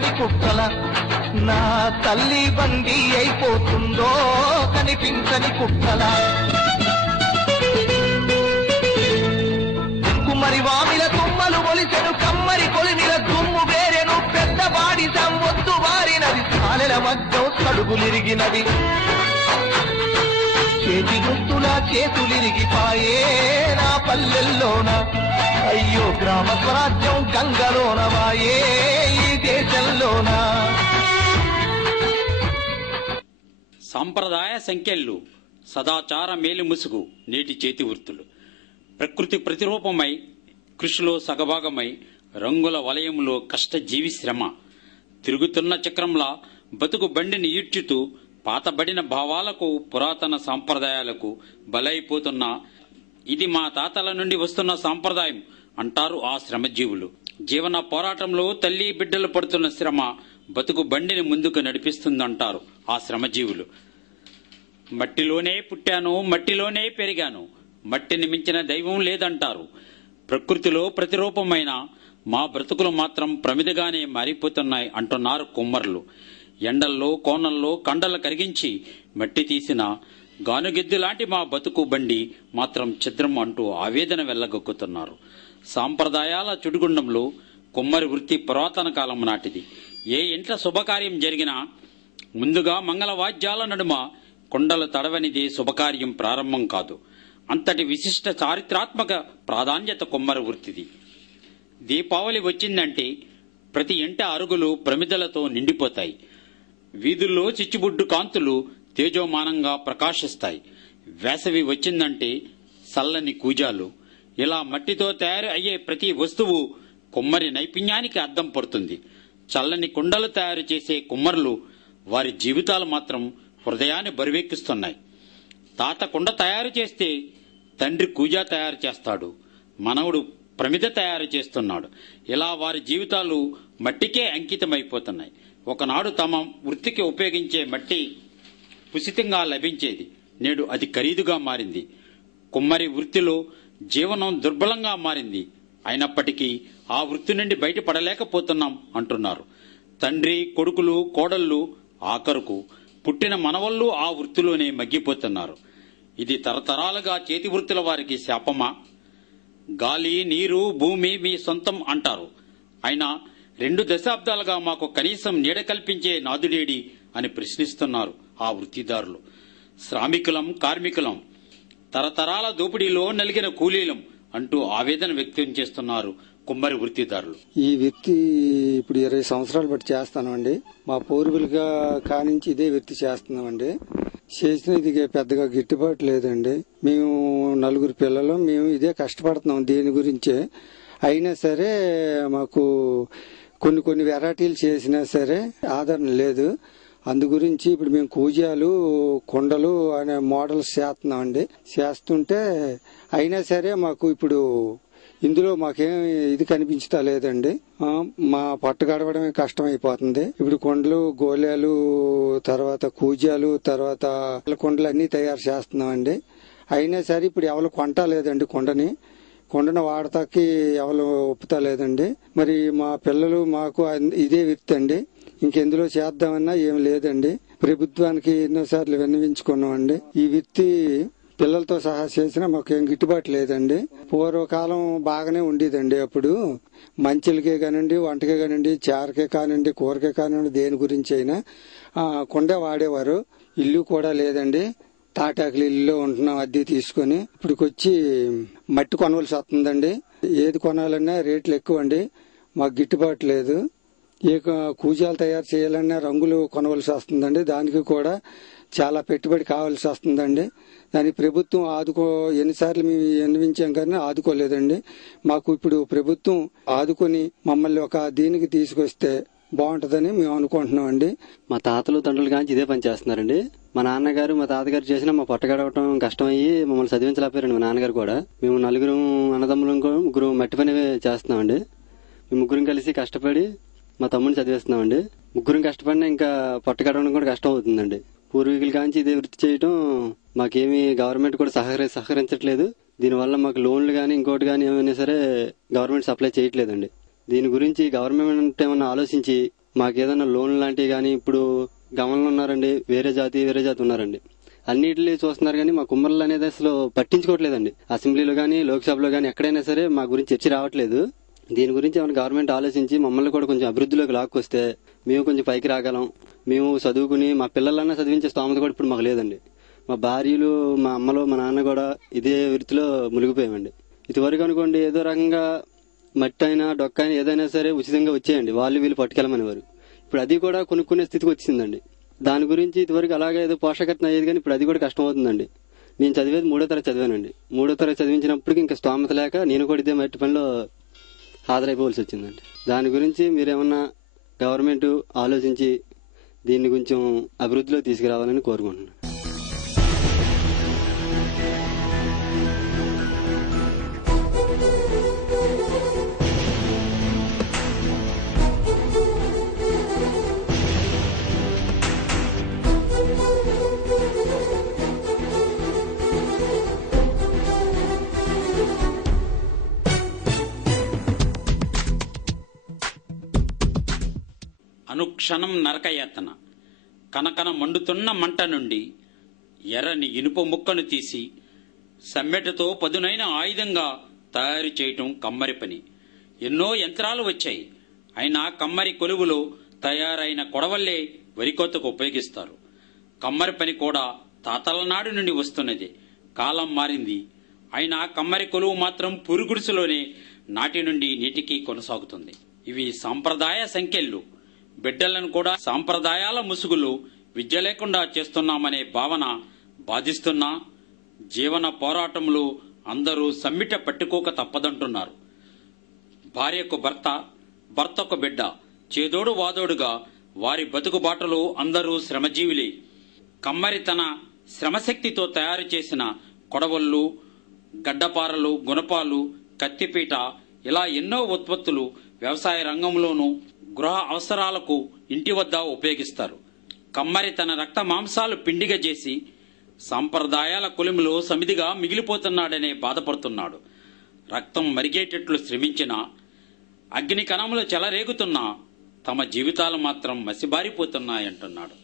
కనిపించని కుక్కల నా తల్లి బండి అయిపోతుందో కనిపించని కుక్కల కుమ్మరి వామిల తుమ్మలు ఒలిసెను కమ్మరి కొలిమిల దుమ్ము వేరెను పెద్దవాడి సంవొత్తు వారినది సాలెల మగ్గం కడుగులిరిగినది చేతి గుర్తుల చేతులిరిగిపాయే నా పల్లెల్లోన అయ్యో గ్రామ స్వరాజ్యం గంగలోనవాయే ఈ దేశంలోన. సాంప్రదాయ సంఖ్యలు సదాచార మేలు ముసుగు నేటి చేతి వృత్తులు ప్రకృతి ప్రతిరూపమై కృషిలో సగభాగమై రంగుల వలయంలో కష్టజీవి శ్రమ తిరుగుతున్న చక్రంలా బతుకు బండిని ఈడ్చుతూ పాతబడిన భావాలకు పురాతన సాంప్రదాయాలకు బలైపోతున్న ఇది మా తాతల నుండి వస్తున్న సాంప్రదాయం అంటారు ఆ శ్రమజీవులు. జీవన పోరాటంలో తల్లి బిడ్డలు పడుతున్న శ్రమ బతుకు బండిని ముందుకు నడిపిస్తుందంటారు ఆ శ్రమజీవులు. మట్టిలోనే పుట్టాను, మట్టిలోనే పెరిగాను, మట్టిని మించిన దైవం లేదంటారు. ప్రకృతిలో ప్రతిరూపమైన మా బ్రతుకులు మాత్రం ప్రమిదగానే మారిపోతున్నాయి అంటున్నారు కుమ్మరులు. ఎండల్లో కోనల్లో కండలు కరిగించి మట్టి తీసిన గానుగెద్దు లాంటి మా బతుకు బండి మాత్రం ఛిద్రం అంటూ ఆవేదన వెళ్లగొక్కుతున్నారు. సాంప్రదాయాల చుడిగుండంలో కుమ్మరి వృత్తి పురాతన కాలం నాటిది. ఏ ఇంట్లో శుభకార్యం జరిగినా ముందుగా మంగళవాద్యాల నడుమ కొండలు తడవనిదే శుభకార్యం ప్రారంభం కాదు. అంతటి విశిష్ట చారిత్రాత్మక ప్రాధాన్యత కుమ్మరి వృత్తిది. దీపావళి వచ్చిందంటే ప్రతి ఇంట అరుగులు ప్రమిదలతో నిండిపోతాయి. వీధుల్లో చిచ్చుబుడ్డు కాంతులు తేజోమానంగా ప్రకాశిస్తాయి. వేసవి వచ్చిందంటే సల్లని కూజాలు. ఇలా మట్టితో తయారు అయ్యే ప్రతి వస్తువు కుమ్మరి నైపుణ్యానికి అద్దం పడుతుంది. చల్లని కుండలు తయారు చేసే కుమ్మరులు వారి జీవితాలు మాత్రం హృదయాన్ని బరువెక్కిస్తున్నాయి. తాత కుండ తయారు చేస్తే తండ్రి కూజా తయారు చేస్తాడు, మనవడు ప్రమిద తయారు చేస్తున్నాడు. ఇలా వారి జీవితాలు మట్టికే అంకితమైపోతున్నాయి. ఒకనాడు తమ వృత్తికి ఉపయోగించే మట్టి ఉచితంగా లభించేది, నేడు అది ఖరీదుగా మారింది. కుమ్మరి వృత్తిలో జీవనం దుర్బలంగా మారింది. అయినప్పటికీ ఆ వృత్తి నుండి బయటపడలేకపోతున్నాం అంటున్నారు. తండ్రి కొడుకులు కోడళ్ళు ఆఖరుకు పుట్టిన మనవళ్ళు ఆ వృత్తిలోనే మగ్గిపోతున్నారు. ఇది తరతరాలుగా చేతి వృత్తుల వారికి శాపమా? గాలి నీరు భూమి మీ సొంతం అంటారు. అయినా 2 దశాబ్దాలుగా మాకు కనీసం నీడ కల్పించే నాదుడేడి అని ప్రశ్నిస్తున్నారు ఆ వృత్తిదారులు. శ్రామికులం, కార్మికులం, తరతరాల దోపిడీలో నలిగిన కూలీలం అంటూ ఆవేదన వ్యక్తం చేస్తున్నారు కుమ్మరి వృత్తిదారులు. ఈ వృత్తి ఇప్పుడు 20 సంవత్సరాలు బట్టి చేస్తామండి. మా పూర్వీకులుగా కానించి ఇదే వృత్తి చేస్తున్నామండి. చేసిన ఇది పెద్దగా గిట్టుబాటు లేదండి. మేము 4 పిల్లలు, మేము ఇదే కష్టపడుతున్నాం దీని గురించే. అయినా సరే మాకు కొన్ని వెరైటీలు చేసినా సరే ఆదరణ లేదు. అందు గురించి ఇప్పుడు మేము కూజాలు కొండలు అనే మోడల్స్ చేస్తున్నామండి. చేస్తుంటే అయినా సరే మాకు ఇప్పుడు ఇందులో మాకేం ఇది కనిపించుతా లేదండి. మా పట్టు గడవడమే కష్టమైపోతుంది. ఇప్పుడు కొండలు గోళాలు తర్వాత కూజాలు తర్వాత కొండలు అన్ని తయారు చేస్తున్నామండి. అయినా సరే ఇప్పుడు ఎవరు కొంటా లేదండి. కొండను వాడతాకి ఎవరు ఒప్పుతా లేదండి. మరి మా పిల్లలు మాకు ఇదే వృత్తి అండి. ఇంకెందులో చేద్దామన్నా ఏం లేదండి. ప్రభుత్వానికి ఎన్నోసార్లు విన్నవించుకున్నామండి. ఈ వృత్తి పిల్లలతో సహా చేసినా మాకేం గిట్టుబాటు లేదండి. పూర్వకాలం బాగానే ఉండేదండి. అప్పుడు మంచులకే కానివ్వండి, వంటకే కానివ్వండి, చారకే కానివ్వండి, కూరకే కానివ్వండి, దేని గురించి అయినా కుండ వాడేవారు. ఇల్లు కూడా లేదండి. తాటాకులు ఇల్లు ఉంటున్నాం అద్దె తీసుకుని. ఇప్పటికొచ్చి మట్టి కొనవలసి వస్తుందండి. ఏది కొనాలన్నా రేట్లు ఎక్కువ అండి. మాకు గిట్టుబాటు లేదు. ఏ కూజాలు తయారు చేయాలన్నా రంగులు కొనవలసి వస్తుందండి. దానికి కూడా చాలా పెట్టుబడి కావాల్సి వస్తుందండి. దానికి ప్రభుత్వం ఎన్నిసార్లు మేము విన్నవించాం కానీ ఆదుకోలేదండి. మాకు ఇప్పుడు ప్రభుత్వం ఆదుకొని మమ్మల్ని ఒక దీనికి తీసుకొస్తే బాగుంటదని మేము అనుకుంటున్నామండి. మా తాతలు తండ్రులు కానీ ఇదే పని చేస్తున్నారండి. మా నాన్నగారు మా తాతగారు చేసినా మా పట్టగడవటం కష్టమయ్యి మమ్మల్ని చదివించలేకపోయారండి. మా నాన్నగారు కూడా. మేము 4 అన్నదమ్ములు 3 మట్టి పని చేస్తున్నామండి. మేము 3 కలిసి కష్టపడి మా తమ్ముడిని చదివిస్తున్నామండి. 3 కష్టపడినా ఇంకా పట్టగడవడం కూడా కష్టం అవుతుందండి. పూర్వీకుల కాంచి ఇదే వృత్తి చేయడం మాకేమీ గవర్నమెంట్ కూడా సహకరించట్లేదు. దీనివల్ల మాకు లోన్లు కానీ ఇంకోటి కానీ ఏమైనా సరే గవర్నమెంట్ సప్లై చేయట్లేదండి. దీని గురించి గవర్నమెంట్ ఏమన్నా ఆలోచించి మాకు ఏదైనా లోన్ లాంటివి కానీ ఇప్పుడు గమనంలో ఉన్నారండి, వేరే జాతి ఉన్నారండి, అన్నిటిని చూస్తున్నారు కానీ మా కుమ్మరులు అనేది అసలు పట్టించుకోవట్లేదండి. అసెంబ్లీలో కానీ లోక్సభలో కానీ ఎక్కడైనా సరే మా గురించి చర్చ రావట్లేదు. దీని గురించి ఏమైనా గవర్నమెంట్ ఆలోచించి మమ్మల్ని కూడా కొంచెం అభివృద్ధిలోకి లాక్కొస్తే మేము కొంచెం పైకి రాగలం. మేము చదువుకుని మా పిల్లలన్నా చదివించే స్తోమత కూడా ఇప్పుడు మాకు లేదండి. మా భార్యలు, మా అమ్మలు, మా నాన్న కూడా ఇదే వృత్తిలో మునిగిపోయామండి. ఇదివరకు అనుకోండి ఏదో రకంగా మట్టి అయినా డొక్క అయినా ఏదైనా సరే ఉచితంగా వచ్చేయండి, వాళ్ళు వీళ్ళు పట్టుకెళ్ళమనేవారు. ఇప్పుడు అది కూడా కొనుక్కునే స్థితికి వచ్చిందండి. దాని గురించి ఇదివరకు అలాగే ఏదో పోషకత్వం అయ్యేది కానీ ఇప్పుడు అది కూడా కష్టం అవుతుందండి. నేను చదివేది 3వ తరగతి చదివానండి. 3వ తరగతి చదివించినప్పటికీ ఇంకా స్తోమత లేక నేను కూడా ఇదే మట్టి పనిలో హాజరైపోవలసి వచ్చిందండి. దాని గురించి మీరేమన్నా గవర్నమెంట్ ఆలోచించి దీన్ని కొంచెం అభివృద్ధిలో తీసుకురావాలని కోరుకుంటున్నాను. అనుక్షణం నరకయాతన, కనకన మండుతున్న మంట నుండి ఎర్రని ఇనుప ముక్కను తీసి సమ్మెటతో పదునైన ఆయుధంగా తయారు చేయటం కమ్మరి పని. ఎన్నో యంత్రాలు వచ్చాయి, అయినా కమ్మరి కొలువులో తయారైన కొడవల్లే వరికోతకు ఉపయోగిస్తారు. కమ్మరి పని కూడా తాతల నాడు నుండి వస్తున్నది. కాలం మారింది, అయినా కమ్మరి కొలువు మాత్రం పురుగుడుసులోనే నాటి నుండి నీటికి కొనసాగుతుంది. ఇవి సాంప్రదాయ సంఖ్యలు. బిడ్డలను కూడా సాంప్రదాయాల ముసుగులు విద్య లేకుండా చేస్తున్నామనే భావన బాధిస్తున్నా జీవన పోరాటంలో అందరూ సమ్మిట పట్టుకోక తప్పదంటున్నారు. భార్యకు భర్త, భర్తకు బిడ్డ, చేదోడు వాదోడుగా వారి బతుకుబాటలో అందరూ శ్రమజీవులే. కమ్మరి తన శ్రమశక్తితో తయారు చేసిన కొడవళ్ళు, గడ్డపారలు, గుణపాలు, కత్తిపీట ఇలా ఎన్నో ఉత్పత్తులు వ్యవసాయ రంగంలోనూ గృహ అవసరాలకు ఇంటి వద్ద ఉపయోగిస్తారు. కమ్మరి తన రక్త మాంసాలు పిండిగా చేసి సాంప్రదాయాల కొలిమిలో సమిదిగా మిగిలిపోతున్నాడనే బాధపడుతున్నాడు. రక్తం మరిగేటట్లు శ్రమించినా, అగ్ని కణములు చెలరేగుతున్నా తమ జీవితాలు మాత్రం మసిబారిపోతున్నాయంటున్నాడు.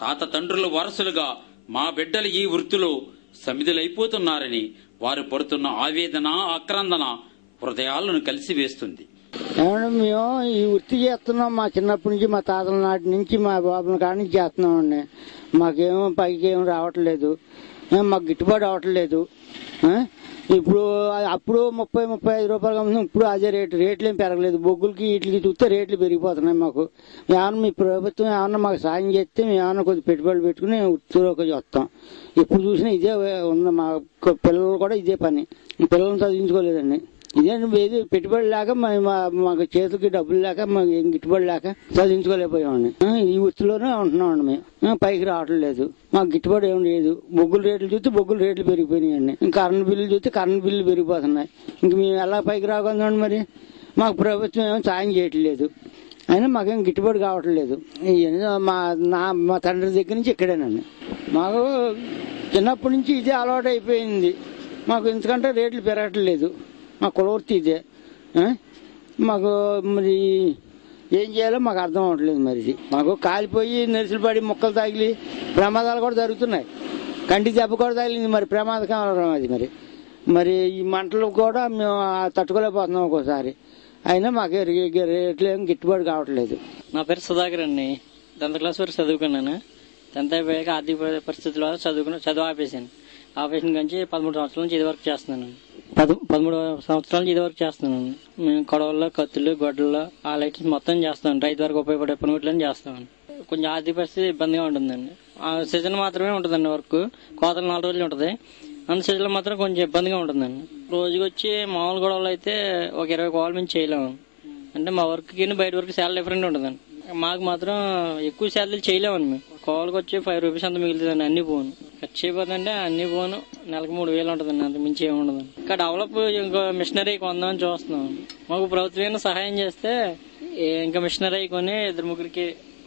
తాత తండ్రుల వారసులుగా మా బిడ్డలు ఈ వృత్తిలో సమిధులైపోతున్నారని వారు పడుతున్న ఆవేదన, ఆక్రందన హృదయాలను కలిసివేస్తుంది. మేము ఈ వృత్తి చేస్తున్నాం. మా చిన్నప్పటి నుంచి, మా తాతల నాటి నుంచి, మా బాబుల కాడి నుంచి చేస్తున్నామండి. మాకేమో పైకి ఏం రావట్లేదు, మాకు గిట్టుబాటు అవ్వట్లేదు. ఇప్పుడు అప్పుడు 30-35 రూపాయలు కమ్ముతుంది, ఇప్పుడు అదే రేట్లు ఏం పెరగలేదు. బొగ్గులకి వీటికి చూస్తే రేట్లు పెరిగిపోతున్నాయి. మాకు ఏమన్నా మీ ప్రభుత్వం ఏమన్నా మాకు సాయం చేస్తే మేము ఏమన్నా కొద్ది పెట్టుబడులు పెట్టుకుని వృత్తిలోకి వస్తాం. ఎప్పుడు చూసినా ఇదే ఉంది. మా పిల్లలు కూడా ఇదే పని. పిల్లల్ని చదివించుకోలేదండి. ఇదే ఏది పెట్టుబడి లేక మాకు చేతికి డబ్బులు లేక మాకు ఏం గిట్టుబడి లేక చదివించుకోలేకపోయామండి. ఈ వృత్తిలోనే ఉంటున్నామండి. మేము పైకి రావట్లేదు, మాకు గిట్టుబడి ఏం లేదు. బొగ్గుల రేట్లు చూస్తే బొగ్గుల రేట్లు పెరిగిపోయినాయండి. కరెంట్ బిల్లులు చూస్తే కరెంట్ బిల్లులు పెరిగిపోతున్నాయి. ఇంక మేము ఎలా పైకి రాకుందండి? మరి మాకు ప్రభుత్వం ఏమో సాయం చేయట్లేదు, అయినా మాకేం గిట్టుబడి కావట్లేదు. మా తండ్రి దగ్గర నుంచి ఇక్కడేనండి. మాకు చిన్నప్పటి నుంచి ఇదే అలవాటు అయిపోయింది. మాకు ఎందుకంటే రేట్లు పెరగట్లేదు. మా కులవృత్తి ఇదే. మాకు మరి ఏం చేయాలో మాకు అర్థం అవ్వట్లేదు. మరి మాకు కాలిపోయి నెరిసలు పడి ముక్కలు తగిలి ప్రమాదాలు కూడా జరుగుతున్నాయి. కంటి దెబ్బ కూడా తగిలింది. మరి ప్రమాదకరం అది. మరి ఈ మంటలు కూడా మేము తట్టుకోలేకపోతున్నాం ఒక్కోసారి. అయినా మాకు రేట్లు ఏం గిట్టుబాటు కావట్లేదు. నా పేరు సుధాకర్ అండి. 10th క్లాస్ వరకు చదువుకున్నాను. 10th అయిపోయాక ఆర్థిక పరిస్థితుల వల్ల చదువు ఆపేసాను. ఆపేసిన నుంచి 13 సంవత్సరాల నుంచి ఇది వరకు చేస్తున్నాను. 13 సంవత్సరాల నుంచి ఇది వరకు చేస్తున్నాను. మేము కొడవల్లో, కత్తులు, గొడ్డల్లో ఆ లైట్స్ మొత్తం చేస్తాను. రైతు వరకు ఉపయోగపడే పనిముట్లని చేస్తాను. కొంచెం ఆర్థిక పరిస్థితి ఇబ్బందిగా ఉంటుందండి. ఆ సీజన్ మాత్రమే ఉంటుందండి వర్క్. కోతలు 4 రోజులు ఉంటుంది. అంత సీజన్లో మాత్రం కొంచెం ఇబ్బందిగా ఉంటుందండి. రోజుకి వచ్చి మామూలు గొడవలు అయితే ఒక 20 కోవాల నుంచి చేయలేము. అంటే మా వర్క్కి బయట వర్క్ చాలా డిఫరెంట్ ఉంటుందండి. మాకు మాత్రం ఎక్కువ శాలరీలు చేయలేమండి. మేము కోళ్ళకి వచ్చి 5 రూపీస్ అంత మిగులుతుందండి. అన్ని పోను ఖర్చు అయిపోతుందంటే అన్ని పోను నెలకు 3000 ఉంటుందండి. అంత మించి ఏమి ఉండదు. ఇంకా డెవలప్ ఇంకో మిషనరీ కొందామని చూస్తున్నాం. మాకు ప్రభుత్వం సహాయం చేస్తే ఇంకా మిషనరీ కొని 2-3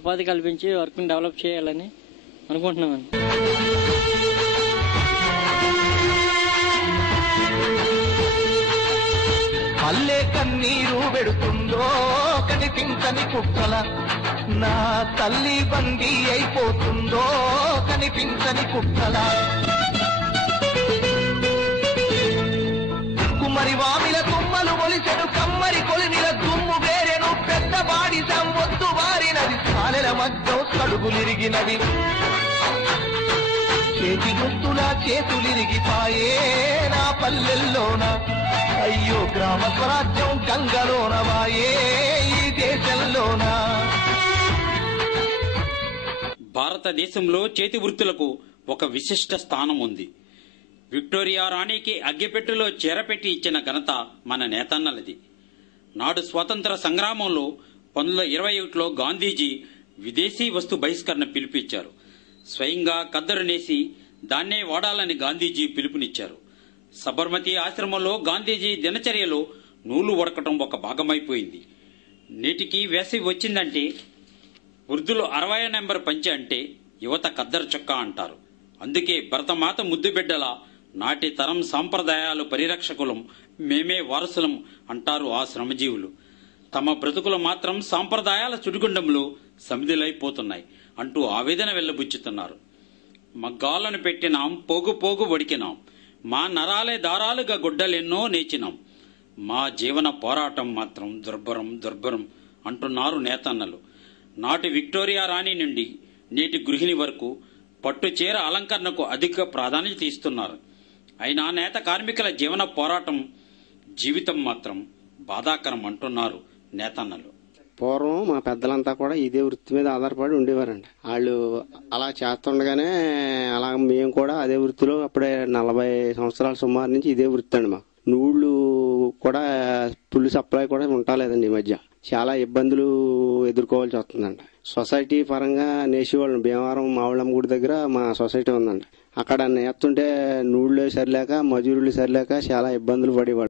ఉపాధి కల్పించి వర్క్ ని డెవలప్ చేయాలని అనుకుంటున్నామండి. పల్లె కన్నీరు పెడుతుందో కనిపించని కుక్కల నా తల్లి బందీ అయిపోతుందో కనిపించని కుక్కలా. కుమ్మరి వామిల తుమ్మలు ఒలిసెను కమ్మరి కొలిమిల దుమ్ము వేరెను పెద్ద బాడిసం వద్దు వారినది సాలెల మగ్గం సడుగులిరిగినది. చేతి గుర్తుల చేతులిరిగిపాయే నా పల్లెల్లోన అయ్యో గ్రామ స్వరాజ్యం గంగలోన వాయే ఈ దేశంలోన. భారతదేశంలో చేతి వృత్తులకు ఒక విశిష్ట స్థానం ఉంది. విక్టోరియా రాణికి అగ్గిపెట్టెలో చేరపెట్టి ఇచ్చిన ఘనత మన నేతన్నలది. నాడు స్వాతంత్ర సంగ్రామంలో 1921లో గాంధీజీ విదేశీ వస్తు బహిష్కరణ పిలుపిచ్చారు. స్వయంగా కద్దరు నేసి దాన్నే వాడాలని గాంధీజీ పిలుపునిచ్చారు. సబర్మతి ఆశ్రమంలో గాంధీజీ దినచర్యలో నూలు వడకటం ఒక భాగమైపోయింది. నేటికి వేసవి వచ్చిందంటే వృద్ధులు 60వ నెంబర్ పంచె అంటే యువత కద్దరు చొక్కా అంటారు. అందుకే భరతమాత ముద్దుబిడ్డల నాటి తరం సాంప్రదాయాలు పరిరక్షకులం, మేమే వారసులం అంటారు ఆ శ్రమజీవులు. తమ బ్రతుకులు మాత్రం సాంప్రదాయాల సుడిగుండంలో సమిధులైపోతున్నాయి అంటూ ఆవేదన వెళ్లబుచ్చుతున్నారు. మగ్గాలను పెట్టినాం, పోగు పోగు వడికినాం, మా నరాలే దారాలుగా గుడ్డలెన్నో నేచినాం, మా జీవన పోరాటం మాత్రం దుర్భరం దుర్భరం అంటున్నారు నేతన్నలు. నాటి విక్టోరియా రాణి నుండి నేటి గృహిణి వరకు పట్టు చీర అలంకరణకు అధిక ప్రాధాన్యత ఇస్తున్నారు. అయినా నేత కార్మికుల జీవన పోరాటం జీవితం మాత్రం బాధాకరం అంటున్నారు నేతన్నలు. పూర్వం మా పెద్దలంతా కూడా ఇదే వృత్తి మీద ఆధారపడి ఉండేవారండి. వాళ్ళు అలా చేస్తుండగానే అలా మేము కూడా అదే వృత్తిలో అప్పుడే 40 సంవత్సరాల సుమారు నుంచి ఇదే వృత్తి అండి. మాకు నూళ్ళు కూడా పుల్లు సప్లై కూడా ఉంటాలేదండి. ఈ మధ్య చాలా ఇబ్బందులు ఎదుర్కోవాల్సి వస్తుందండి. సొసైటీ పరంగా నేసేవాళ్ళం. భీమవరం మావుళ్ళమ్మ గుడి దగ్గర మా సొసైటీ ఉందండి. అక్కడ నేస్తుంటే నూళ్ళు సరిలేక మజూరులు సరిలేక చాలా ఇబ్బందులు పడేవాళ్ళు.